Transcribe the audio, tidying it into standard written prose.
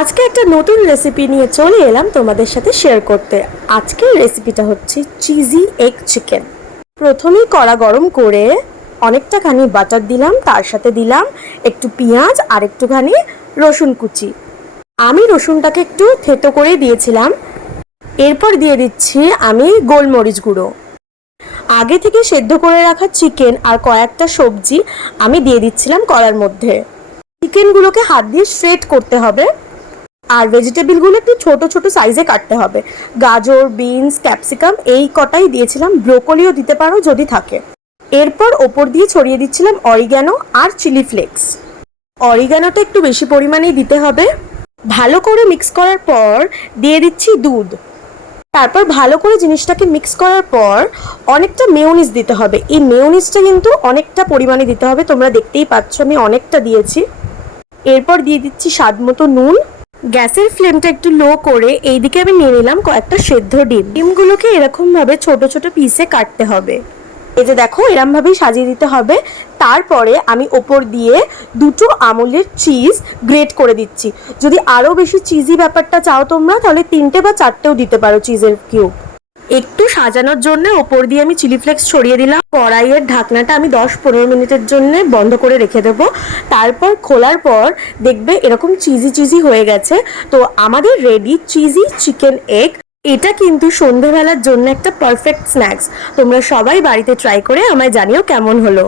আজকে একটা নতুন রেসিপি নিয়ে চলে এলাম তোমাদের সাথে শেয়ার করতে। আজকের রেসিপিটা হচ্ছে চিজি এগ চিকেন। প্রথমেই কড়া গরম করে অনেকটা খানি বাটার দিলাম, তার সাথে দিলাম একটু পেঁয়াজ আর একটুখানি রসুন কুচি। আমি রসুনটাকে একটু থেতো করে দিয়েছিলাম। এরপর দিয়ে দিচ্ছি আমি গোলমরিচ গুঁড়ো। আগে থেকে সেদ্ধ করে রাখা চিকেন আর কয়েকটা সবজি আমি দিয়ে দিচ্ছিলাম কড়ার মধ্যে। চিকেনগুলোকে হাত দিয়ে স্ট্রেট করতে হবে আর ভেজিটেবলগুলো একটু ছোট ছোট সাইজে কাটতে হবে। গাজর, বিনস, ক্যাপসিকাম এই কটাই দিয়েছিলাম, ব্রোকলিও দিতে পারো যদি থাকে। এরপর ওপর দিয়ে ছড়িয়ে দিচ্ছিলাম অরিগ্যানো আর চিলি ফ্লেক্স। অরিগ্যানোটা একটু বেশি পরিমাণেই দিতে হবে। ভালো করে মিক্স করার পর দিয়ে দিচ্ছি দুধ। তারপর ভালো করে জিনিসটাকে মিক্স করার পর অনেকটা মেয়োনিজ দিতে হবে। এই মেয়োনিজটা কিন্তু অনেকটা পরিমাণে দিতে হবে, তোমরা দেখতেই পাচ্ছ আমি অনেকটা দিয়েছি। এরপর দিয়ে দিচ্ছি স্বাদ মতো নুন। গ্যাসের ফ্লেমটা একটু লো করে এইদিকে আমি নিয়ে নিলাম কয়েকটা সেদ্ধ ডিম। ডিমগুলোকে এরকমভাবে ছোট ছোট পিসে কাটতে হবে। এই যে দেখো এরমভাবেই সাজিয়ে দিতে হবে। তারপরে আমি ওপর দিয়ে দুটো আমুলের চিজ গ্রেট করে দিচ্ছি। যদি আরও বেশি চিজি ব্যাপারটা চাও তোমরা, তাহলে 3টে বা 4টেও দিতে পারো চিজের কিউব। একটু সাজানোর জন্য ওপর দিয়ে আমি চিলি ফ্লেক্স ছড়িয়ে দিলাম। কড়াইয়ের ঢাকনাটা আমি 10-15 মিনিটের জন্য বন্ধ করে রেখে দেবো। তারপর খোলার পর দেখবে এরকম চিজি চিজি হয়ে গেছে। তো আমাদের রেডি চিজি চিকেন এগ। এটা কিন্তু সন্ধেবেলার জন্য একটা পারফেক্ট স্ন্যাক্স। তোমরা সবাই বাড়িতে ট্রাই করে আমায় জানিও কেমন হলো।